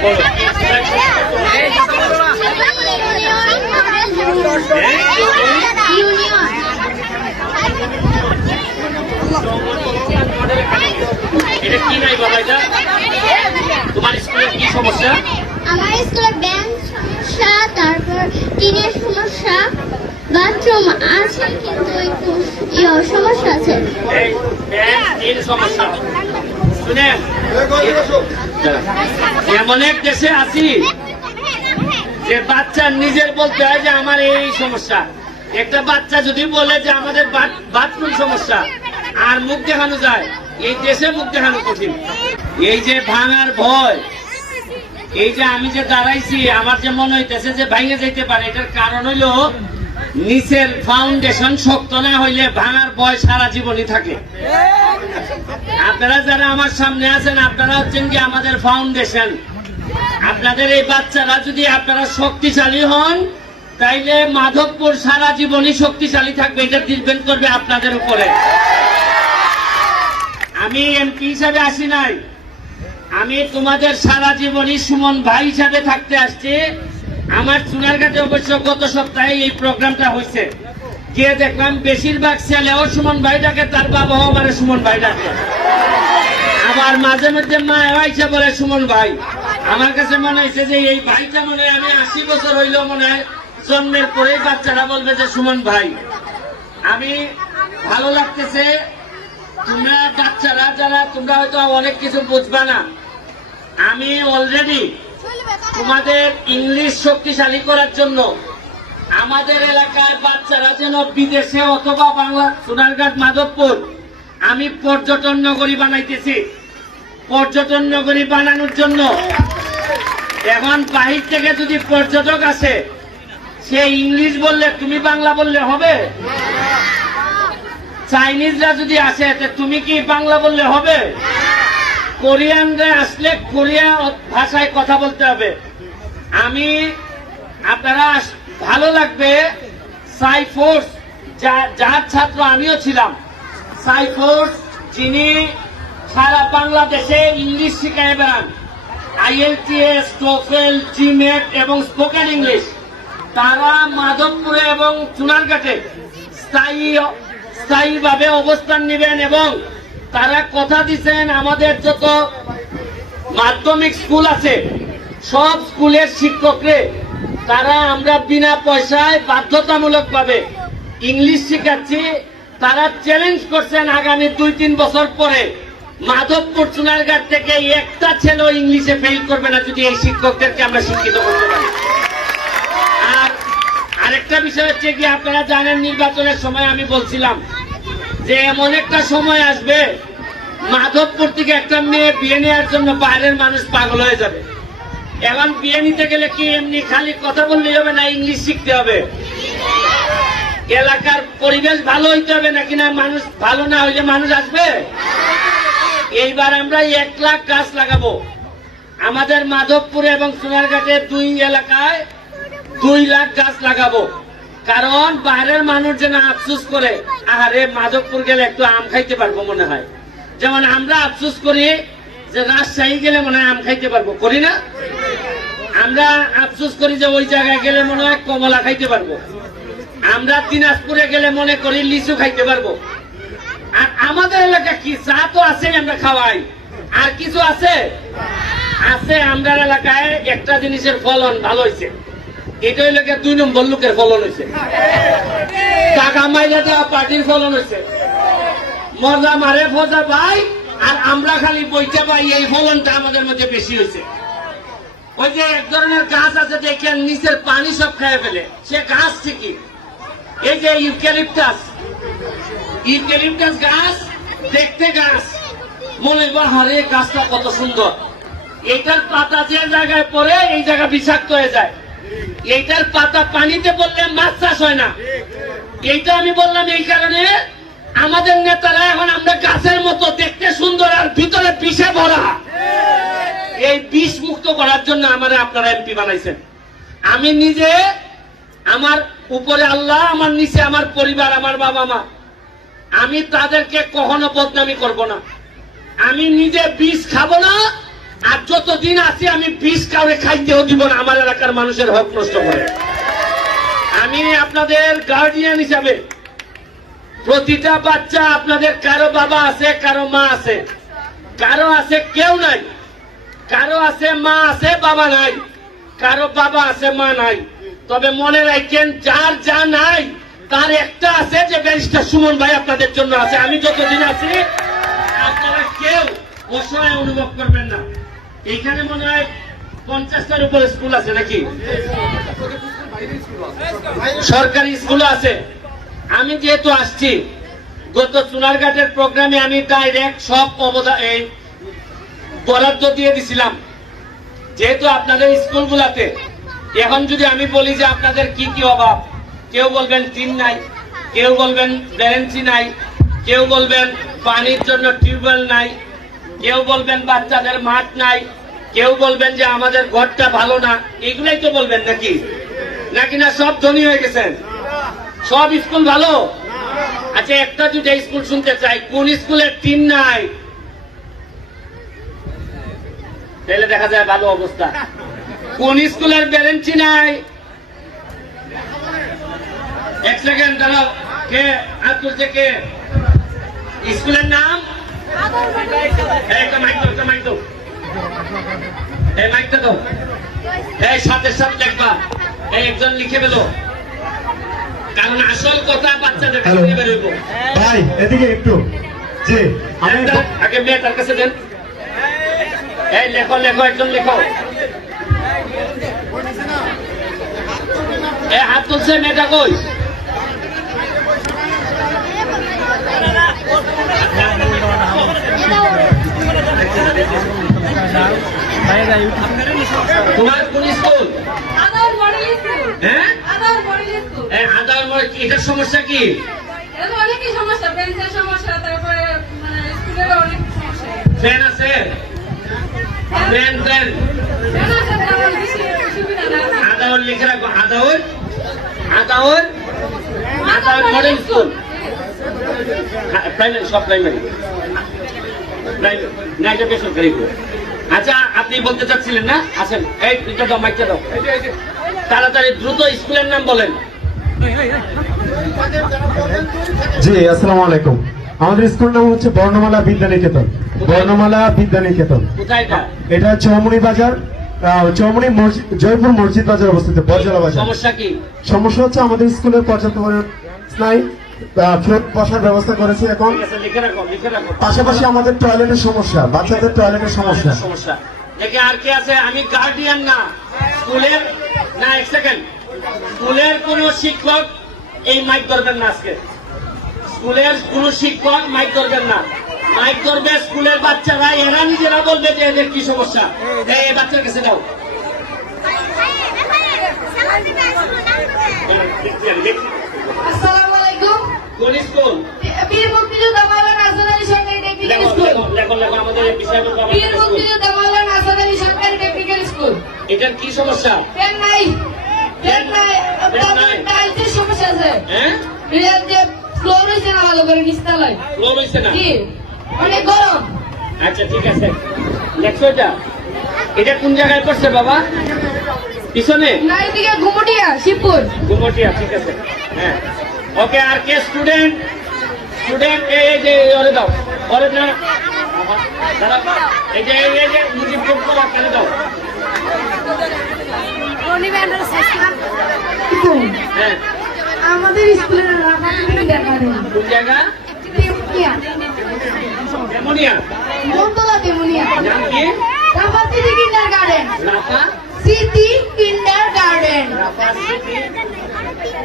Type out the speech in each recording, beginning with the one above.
এটা কি নাই বাবা? এটা তোমার স্কুলের কি সমস্যা? আমার স্কুলের বেঞ্চ সমস্যা, তারপর টিনের সমস্যা, বাথরুম আছে কিন্তু একটু সমস্যা আছে। এই বেঞ্চ টিন সমস্যা শুনেন, এমন এক দেশে আছি যে বাচ্চা নিজের বলতে হয় যে আমার এই সমস্যা। একটা বাচ্চা যদি বলে যে আমাদের বাথরুম সমস্যা আর মুখ দেখানো যায়, এই দেশে মুখ দেখানো কঠিন। এই যে ভাঙার ভয়, এই যে আমি যে দাঁড়াইছি, আমার যে মনে হইতেছে যে ভাঙে যেতে পারে, এটার কারণ হইল নিচের ফাউন্ডেশন শক্ত না হইলে ভাঙার ভয় সারা জীবনই থাকে। আপনারা যারা আমার সামনে আছেন, আপনারা হচ্ছেন কি আমাদের ফাউন্ডেশন। আপনাদের এই বাচ্চারা যদি আপনারা শক্তিশালী হন, তাইলে মাধবপুর সারা জীবনই শক্তিশালী থাকবে। এটা ডিপেন্ড করবে আপনাদের উপরে। আমি এমপি হিসাবে আসি নাই, আমি তোমাদের সারা জীবনই সুমন ভাই হিসাবে থাকতে আসছি। আমার চুনারঘাটে অবশ্য গত সপ্তাহে এই প্রোগ্রামটা হয়েছে, গিয়ে দেখলাম বেশিরভাগ ছেলেও সুমন ভাই ডাকে, তার বাবাও আমার সুমন ভাই ডাকে। আবার মাঝে মধ্যে মা আইসা বলে সুমন ভাই। আমার কাছে মনে হয়েছে যে এই ভাইটা মনে হয় আমি 80 বছর হইল মনে হয় জন্মের পরে বাচ্চারা বলবে যে সুমন ভাই। আমি ভালো লাগতেছে, তোমরা বাচ্চারা যারা তোমরা হয়তো অনেক কিছু বুঝবা না, আমি অলরেডি তোমাদের ইংলিশ শক্তিশালী করার জন্য আমাদের এলাকার বাচ্চারা যেন বিদেশে অথবা বাংলা সোনারঘাট মাধবপুর আমি পর্যটন নগরী বানাইতেছি। পর্যটন নগরী বানানোর জন্য এখন বাহির থেকে যদি পর্যটক আসে, সে ইংলিশ বললে তুমি বাংলা বললে হবে? চাইনিজরা যদি আসে, তুমি কি বাংলা বললে হবে? কোরিয়ানরা আসলে কোরিয়া ভাষায় কথা বলতে হবে। আমি আপনারা ভালো লাগবে, সাইফোর্স যার ছাত্র আমিও ছিলাম, সাইফোর্স যিনি সারা বাংলাদেশে ইংলিশ শিখায় বেড়ান, IELTS, TOEFL, GMAT এবং স্পোকেন ইংলিশ, তারা মাধবপুরে এবং চুনারঘাটে স্থায়ীভাবে অবস্থান নেবেন। এবং তারা কথা দিচ্ছেন আমাদের যত মাধ্যমিক স্কুল আছে সব স্কুলের শিক্ষকরে তারা আমরা বিনা পয়সায় বাধ্যতামূলক ভাবে ইংলিশ শিখাচ্ছি। তারা চ্যালেঞ্জ করছেন আগামী 2-3 বছর পরে মাধবপুর চুনারঘাট থেকে একটা ছেলে ইংলিশে ফেল করবে না যদি এই শিক্ষকদেরকে আমরা শিক্ষিত করতে পারি। আর আরেকটা বিষয় হচ্ছে কি, আপনারা জানেন নির্বাচনের সময় আমি বলছিলাম যে এমন একটা সময় আসবে মাধবপুর থেকে একটা মেয়ে বিয়ে নেওয়ার জন্য বাইরের মানুষ পাগল হয়ে যাবে। এখন বিয়ে নিতে গেলে কি এমনি খালি কথা বললেই হবে না, ইংলিশ শিখতে হবে। এলাকার পরিবেশ ভালো হইতে হবে, নাকি না মানুষ ভালো না হইলে মানুষ আসবে? এইবার আমরা 1 লাখ গাছ লাগাবো আমাদের মাধবপুরে এবং সোনারঘাটে 2 এলাকায় 2 লাখ গাছ লাগাবো। কারণ বাইরের মানুষ যেন আফসোস করে, আরে মাধবপুর গেলে একটু আম খাইতে পারবো মনে হয়। যেমন আমরা আফসোস করি যে রাজশাহী গেলে মনে হয় আম খাইতে পারবো, করি না? আমরা আফসোস করি যে ওই জায়গায় গেলে মনে হয় কমলা খাইতে পারবো। আমরা দিনাজপুরে গেলে মনে করি লিচু খাইতে পারবো। আর আমাদের এলাকা কি চা তো আছে, আমরা খাওয়াই, আর কিছু আছে? আমরা এলাকায় একটা জিনিসের ফলন ভালো হয়েছে, এটা হইল 2 নম্বর লোকের ফলন হয়েছে, টাকা মাইলে দেওয়া পার্টির ফলন হয়েছে। মজা মারে ফজা ভাই, আর আমরা খালি বইতে পাই, এই ফলনটা আমাদের মধ্যে বেশি হয়েছে। ওই যে এক ধরনের গাছ আছে দেখেন নিচের পানি সব খেয়ে ফেলে, সে গাছ ঠিকই। এই যে ইউক্যালিপটাস গাছ, দেখতে গাছ মনে হারে গাছটা কত সুন্দর, এটার পাতা যে জায়গায় পড়ে এই জায়গা বিষাক্ত হয়ে যায়। এইটার পাতা পানিতে পড়লে মাছ চাষ হয় না। এইটা আমি বললাম এই কারণে, আমাদের নেতারা এখন আমরা গাছের মতো দেখতে সুন্দর আর ভিতরে বিষে ভরা, এই বিষ মুক্ত করার জন্য আমাদের আপনারা এমপি বানাইছেন। আমি নিজে, আমার উপরে আল্লাহ, আমার নিচে আমার পরিবার, আমার বাবা মা, আমি তাদেরকে কখনো বদনামি করব না। আমি নিজে বিষ খাবো না, আর যত যতদিন আছি আমি বিষ কাউরে খাইতেও দিব না আমার এলাকার মানুষের হক নষ্ট করে। আমি আপনাদের গার্ডিয়ান হিসাবে প্রতিটা বাচ্চা আপনাদের কারো বাবা আছে, কারো মা আছে, কারো আছে কেউ নাই, কারো আছে মা আছে বাবা নাই, কারো বাবা আছে মা নাই। তবে মনে রাখেন যার যা নাই তার একটা আছে, যে ব্যারিস্টার সুমন ভাই আপনাদের জন্য আছে। আমি যতদিন আছি আপনারা কেউ অসহায় অনুভব করবেন না। এখানে মনে হয় 50টার উপরে স্কুল আছে নাকি, সরকারি স্কুল আছে। আমি যেহেতু আসছি গত চুনারঘাটের প্রোগ্রামে আমি ডাইরেক্ট সব বরাদ্দ দিয়ে দিছিলাম, যেহেতু আপনাদের স্কুলগুলাতে। এখন যদি আমি বলি যে আপনাদের কি কি অভাব, কেউ বলবেন টিন নাই, কেউ বলবেন বেরেন্সি নাই, কেউ বলবেন পানির জন্য টিউবওয়েল নাই, কেউ বলবেন বাচ্চাদের মাঠ নাই, কেউ বলবেন যে আমাদের ঘরটা ভালো না। এগুলাই তো বলবেন নাকি, নাকি না সব ধনী হয়ে গেছেন, সব স্কুল ভালো? আচ্ছা একটা দুটা স্কুল শুনতে চাই, কোন স্কুলের টিন নাই? তাহলে দেখা যায় ভালো অবস্থা। কোন স্কুলের বেরেন্সি নাই? এক সেকেন্ড দাঁড়াও, কে হাত তুলছে? কে? স্কুলের নাম? একটা মাইক দাও, একটা মাইক দাও, এই মাইকটা দাও। এই সাথে সাথে দেখবা, এই একজন লিখে পেলো, কারণ আসল কথা বাচ্চাদের কাছে বের হইব। ভাই এদিকে একটু, যে আগে মেয়েটার কাছে দেন। এই লেখো লেখো, একজন লেখো। এই হাত তুলছে মেয়েটা, কই? তোমার কোন স্কুল? হ্যাঁ, আদার মোড়। এটার সমস্যা কি? অনেকই সমস্যা, বেঞ্চের সমস্যা, তারপরে স্কুলের অনেক সমস্যা। ফ্যান আছে? ফ্যান ফ্যান আদাওর লিখে রাখবো, আদাওর আদাওর আদাওর মডেল স্কুল, প্রাইমারি, সব প্রাইমারি না, এটা বেসরকারি। আচ্ছা আপনি বলতে চাচ্ছিলেন না, আসেন। এই দুইটা দাও, মাইকটা দাও, তাড়াতাড়ি দ্রুত স্কুলের নাম বলেন। জি আসসালামু আলাইকুম। আমাদের স্কুল নাম হচ্ছে বর্ণমালা বিদ্যানিকেতন। বর্ণমালা বিদ্যানিকেতন কোথায় এটা? এটা চৌমুনি বাজার, চৌমুনি মসজিদ, জয়পুর মসজিদ বাজার অবস্থিত, বরজলা বাজার। সমস্যা কি? সমস্যা হচ্ছে আমাদের স্কুলের পর্যাপ্ত পরিমাণ নাই, ফ্লোর বসার ব্যবস্থা করেছি এখন। ঠিক আছে, লিখে রাখো, লিখে রাখো। পাশাপাশি আমাদের টয়লেটের সমস্যা, বাচ্চাদের টয়লেটের সমস্যা। সমস্যা দেখে আর কে আছে? আমি গার্ডিয়ান না স্কুলের, না এক সেকেন্ড, স্কুলের কোন শিক্ষক এই মাইক ধরবেন না আজকে। স্কুলের কোন শিক্ষক মাইক ধরবেন না, মাইক ধরবে স্কুলের বাচ্চারা। এরা নিজেরা বলবে যে এদের কি সমস্যা। এই বাচ্চার কাছে দাও। আসসালামু আলাইকুম। কোন স্কুল? বীর মুক্তিযোদ্ধা মাওলানা হাসান আলী সরকারি টেকনিক্যাল স্কুল। লেখো লেখো, আমাদের এই বিষয় বীর মুক্তিযোদ্ধা মাওলানা হাসান আলী সরকারি টেকনিক্যাল স্কুল। এটার কি সমস্যা? ফ্যান নাই, ফ্যান নাই, তারপরে টাইলসের সমস্যা আছে। হ্যাঁ, এর যে ফ্লোর হইছে না ভালো করে, নিচতলায় ফ্লো হইছে না। জি অনেক গরম। আচ্ছা ঠিক আছে, লেখো। এটা কোন জায়গায় পড়ছে বাবা? পিছনে না, এদিকে ঘুমুটিয়া, শিবপুর। গুমটিয়া। ঠিক আছে, হ্যাঁ ওকে। আর কে স্টুডেন্ট? স্টুডেন্ট এই যে ওরে দাও, ওরে না দাঁড়া, এই যে মুজিব করা কেন দাও? হ্যাঁ, আমাদের স্কুলের কোন জায়গা? তেমনিয়া। মন্তলা তেমুনিয়া। নাম কি? তারপর সিটি কিন্ডার গার্ডেন। রাফা সিটি কিন্ডার গার্ডেন। রাফা সিটি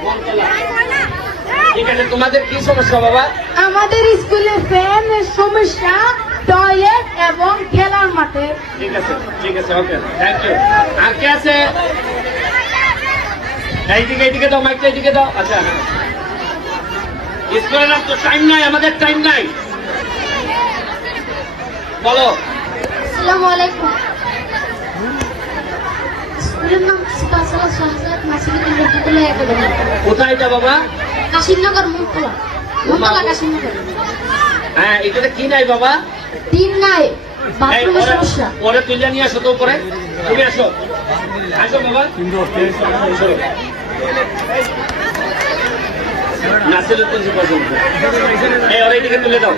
মন্তলা। ঠিক আছে, তোমাদের কি সমস্যা বাবা? আমাদের স্কুলে ফ্যানের সমস্যা, টয়লেট এবং খেলার মাঠে। ঠিক আছে, ঠিক আছে, ওকে, থ্যাংক ইউ। আর কে আছে? এইদিকে, এইদিকে দাও, মাইকটা এইদিকে দাও। আচ্ছা, স্কুলের নাম তো টাইম নাই, আমাদের টাইম নাই, বলো। আসসালামু আলাইকুম। স্কুলের নাম সিপাহসালা শাহজাদ মাসিদ রহমাতুল্লাহ একাডেমি। কোথায় এটা বাবা? কাশিমনগর মন্তলা, মন্তলা কাশিমনগর। হ্যাঁ, এটাতে কি নাই বাবা? টিন নাই, বাথরুমের সমস্যা। পরে তুলে নিয়ে আসো তো উপরে, তুমি আসো, আসো বাবা। নাসিরুল তুলসী পছন্দ, এই ওর এইদিকে তুলে দাও।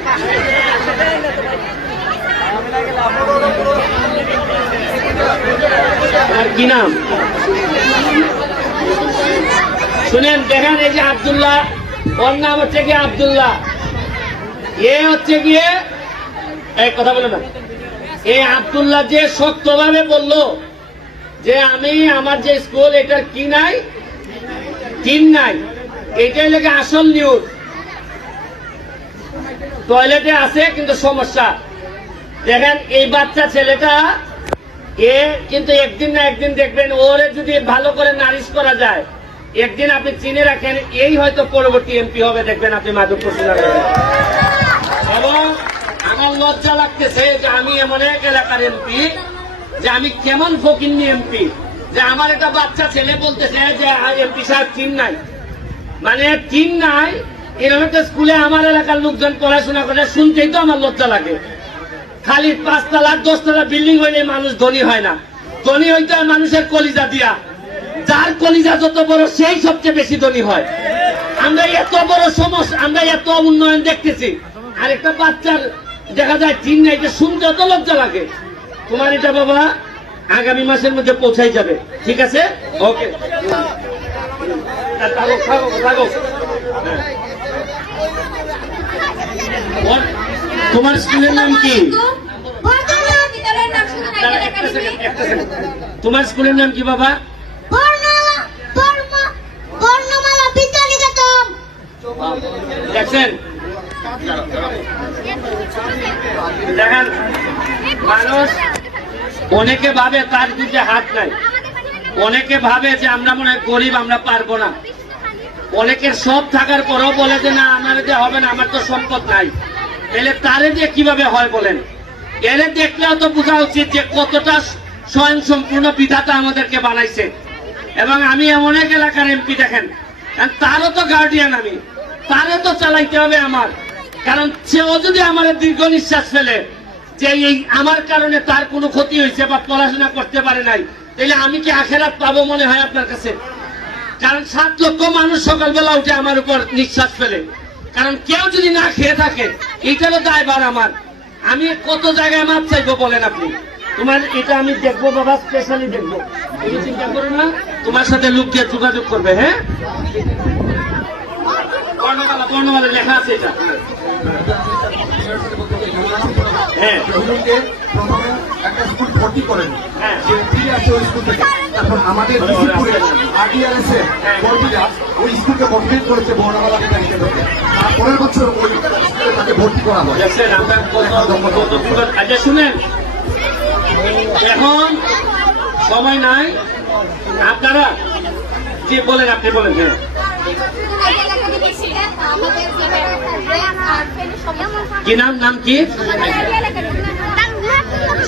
আর কি নাম? শুনেন, দেখেন এই যে আব্দুল্লাহ, ওর নাম হচ্ছে কি আব্দুল্লাহ, এ হচ্ছে গিয়ে এই কথা বলে না, এই আব্দুল্লাহ যে শক্তভাবে বললো যে আমি আমার যে স্কুল এটার কি নাই, টিন নাই, এটাই লেগে আসল নিউজ। টয়লেটে আছে কিন্তু সমস্যা। দেখেন এই বাচ্চা ছেলেটা, এ কিন্তু একদিন না একদিন দেখবেন ওরে যদি ভালো করে নারিশ করা যায়, একদিন আপনি চিনে রাখেন এই হয়তো পরবর্তী এমপি হবে, দেখবেন আপনি মাধবপুর সুনারগাঁও। এবং আমার লজ্জা লাগতেছে যে আমি এমন এক এলাকার এমপি, যে আমি কেমন ফকিন্নি এমপি, যে আমার একটা বাচ্চা ছেলে বলতেছে যে এমপি সাহেব টিন নাই। মানে টিন নাই, এরকম একটা স্কুলে আমার এলাকার লোকজন পড়াশোনা করে, শুনতেই তো আমার লজ্জা লাগে। খালি 5 তলা 10 তলা বিল্ডিং হইলে মানুষ ধনী হয় না, ধনী হইতে হয় মানুষের কলিজা দিয়া। যার কলিজা যত বড় সেই সবচেয়ে বেশি ধনী হয়। আমরা এত বড় সমস্যা, আমরা এত উন্নয়ন দেখতেছি, আর একটা বাচ্চার দেখা যায় টিন নাই, এটা শুনতে তো লজ্জা লাগে। তোমার এটা বাবা আগামী মাসের মধ্যে পৌঁছাই যাবে, ঠিক আছে? ওকে, থাকো থাকো থাকো। তোমার স্কুলের নাম কি? একটা সেকেন্ড, একটা সেকেন্ড। তোমার স্কুলের নাম কি বাবা? দেখছেন, দেখেন মানুষ অনেকে ভাবে তার দিকে হাত নাই, অনেকে ভাবে যে আমরা মনে হয় গরিব, আমরা পারবো না। অনেকের সব থাকার পরেও বলে যে না আমার দিয়ে হবে না, আমার তো সম্পদ নাই। তাহলে তারে দিয়ে কিভাবে হয় বলেন? এর দেখলেও তো বোঝা উচিত যে কতটা স্বয়ং সম্পূর্ণ বিধাতা আমাদেরকে বানাইছে। এবং আমি এমন এক এলাকার এমপি, দেখেন তারও তো গার্ডিয়ান আমি, তারও তো চালাইতে হবে আমার। কারণ সেও যদি আমার দীর্ঘ নিঃশ্বাস ফেলে যে এই আমার কারণে তার কোনো ক্ষতি হয়েছে বা পড়াশোনা করতে পারে নাই, তাহলে আমি কি আখেরাত পাবো মনে হয় আপনার কাছে? কারণ 7 লক্ষ মানুষ সকালবেলা উঠে আমার উপর নিঃশ্বাস ফেলে। কারণ কেউ যদি না খেয়ে থাকে, এইটারও দায়ভার আমার। আমি কত জায়গায় মাপ চাইবো বলেন আপনি? তোমার এটা আমি দেখবো বাবা, স্পেশালি দেখবো, তুমি চিন্তা করো না। তোমার সাথে লোক গিয়ে যোগাযোগ করবে, হ্যাঁ? বর্ণমালা, বর্ণমালা লেখা আছে এটা, হ্যাঁ। প্রথমে একটা স্কুল ভর্তি করেন, হ্যাঁ। যে ফিরে আসে ওই স্কুল থেকে। এখন আমাদের RDRS এর কর্মীরা ওই স্কুলকে মোটিভেট করেছে বর্ণমালা বিদ্যানিকেতনকে। তারপরের বছর ওই স্কুলে তাকে ভর্তি করা হয়। দেখছেন আমরা কত বিপদ। আচ্ছা শুনেন, এখন সময় নাই, আপনারা যে বলেন, আপনি বলেন। হ্যাঁ, কি নাম, নাম কি?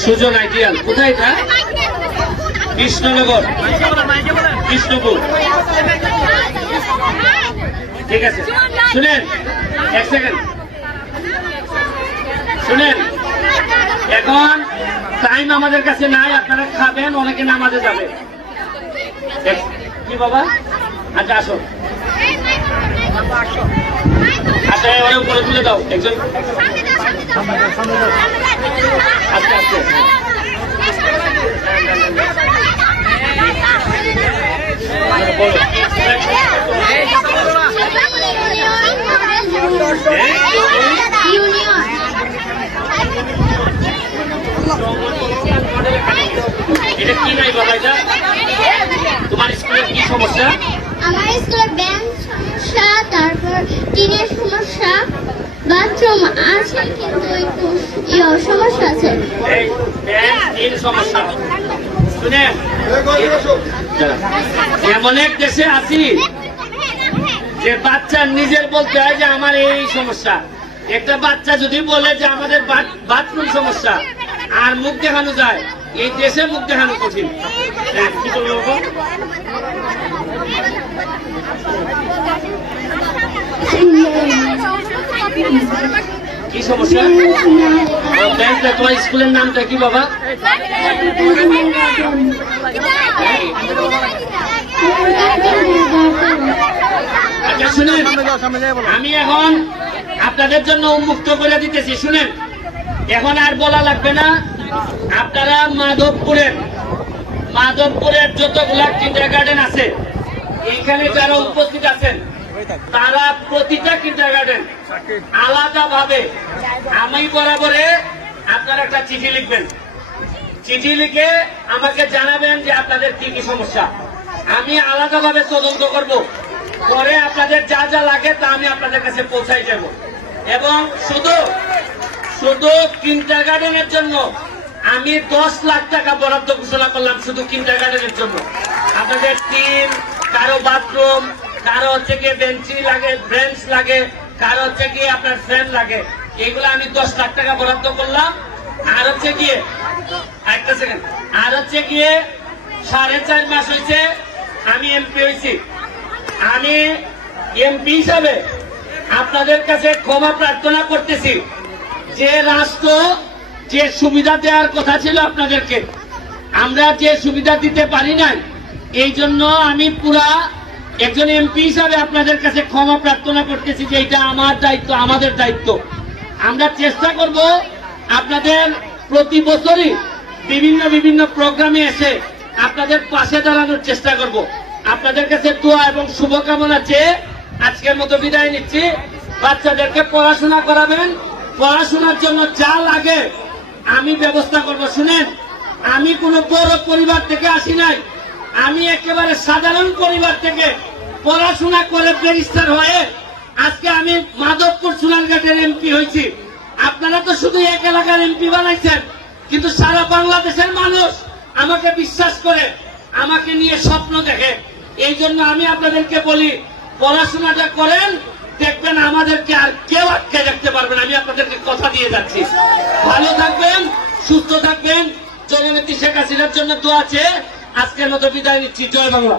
সুজন আইডিয়াল। কোথায় এটা? কৃষ্ণনগর, কৃষ্ণপুর। ঠিক আছে, শুনেন এক সেকেন্ড, শুনেন। এখন টাইম আমাদের কাছে নাই, আপনারা খাবেন, অনেকে নামাজে যাবে। কি বাবা? আচ্ছা আসো, আচ্ছা এবারে উপরে তুলে দাও একজন, আস্তে আস্তে। বলো। এটা কি নাই বাবা? এটা তোমার স্কুলের কি সমস্যা? আমার স্কুলের ব্যাংক সমস্যা, তারপর টিনের সমস্যা, বাথরুম আছে কিন্তু একটু সমস্যা আছে। এই ব্যাংক টিন সমস্যা। শুনে এমন এক দেশে আছি যে বাচ্চা নিজের বলতে হয় যে আমার এই সমস্যা। একটা বাচ্চা যদি বলে যে আমাদের বাথরুম সমস্যা আর মুখ দেখানো যায়, এই দেশে মুখ দেখানো কঠিন। কি বলবো? কি সমস্যা? ব্যাংকটা, তোমার স্কুলের নামটা কি বাবা? আচ্ছা শুনেন, আমি এখন আপনাদের জন্য উন্মুক্ত করে দিতেছি। শুনেন, এখন আর বলা লাগবে না। আপনারা মাধবপুরের যতগুলা কিন্ডারগার্টেন আছে, এখানে যারা উপস্থিত আছেন, তারা প্রতিটা কিন্ডারগার্টেন আলাদাভাবে আমি বরাবরে আপনারা একটা চিঠি লিখবেন। চিঠি লিখে আমাকে জানাবেন যে আপনাদের কি কি সমস্যা। আমি আলাদাভাবে তদন্ত করব, পরে আপনাদের যা যা লাগে তা আমি আপনাদের কাছে পৌঁছাই যাব। এবং শুধু কিন্ডারগার্টেনের জন্য আমি 10 লাখ টাকা বরাদ্দ ঘোষণা করলাম, শুধু কিন্ডারগার্টেনের জন্য। আপনাদের টিম, কারো বাথরুম, কারো হচ্ছে গিয়ে বেঞ্চ লাগে, কারো হচ্ছে গিয়ে আপনার ফ্যান লাগে, এগুলো আমি 10 লাখ টাকা বরাদ্দ করলাম। আর হচ্ছে গিয়ে 4.5 মাস হয়েছে আমি এমপি হয়েছি। আমি এমপি হিসাবে আপনাদের কাছে ক্ষমা প্রার্থনা করতেছি যে রাষ্ট্র যে সুবিধা দেওয়ার কথা ছিল আপনাদেরকে, আমরা যে সুবিধা দিতে পারি নাই, এই জন্য আমি পুরা একজন এমপি হিসাবে আপনাদের কাছে ক্ষমা প্রার্থনা করতেছি যে এটা আমার দায়িত্ব, আমাদের দায়িত্ব। আমরা চেষ্টা করব আপনাদের প্রতি বছরই বিভিন্ন প্রোগ্রামে এসে আপনাদের পাশে দাঁড়ানোর চেষ্টা করব। আপনাদের কাছে দোয়া এবং শুভকামনা চেয়ে আজকের মতো বিদায় নিচ্ছি। বাচ্চাদেরকে পড়াশোনা করাবেন, পড়াশোনার জন্য যা লাগে আমি ব্যবস্থা করব। শুনেন, আমি কোনো বড় পরিবার থেকে আসি নাই, আমি একেবারে সাধারণ পরিবার থেকে পড়াশোনা করে ব্যারিস্টার হয়ে আজকে আমি মাধবপুর সোনারঘাটের এমপি হয়েছি। আপনারা তো শুধু এক এলাকার এমপি বানাইছেন, কিন্তু সারা বাংলাদেশের মানুষ আমাকে বিশ্বাস করে, আমাকে নিয়ে স্বপ্ন দেখে। এই জন্য আমি আপনাদেরকে বলি, পড়াশোনাটা করেন, দেখবেন আমাদেরকে আর কেউ আটকে রাখতে পারবেন। আমি আপনাদেরকে কথা দিয়ে যাচ্ছি। ভালো থাকবেন, সুস্থ থাকবেন। জননেত্রী শেখ হাসিনার জন্য দোয়া আছে। আজকের মতো বিদায় নিচ্ছি। জয় বাংলা।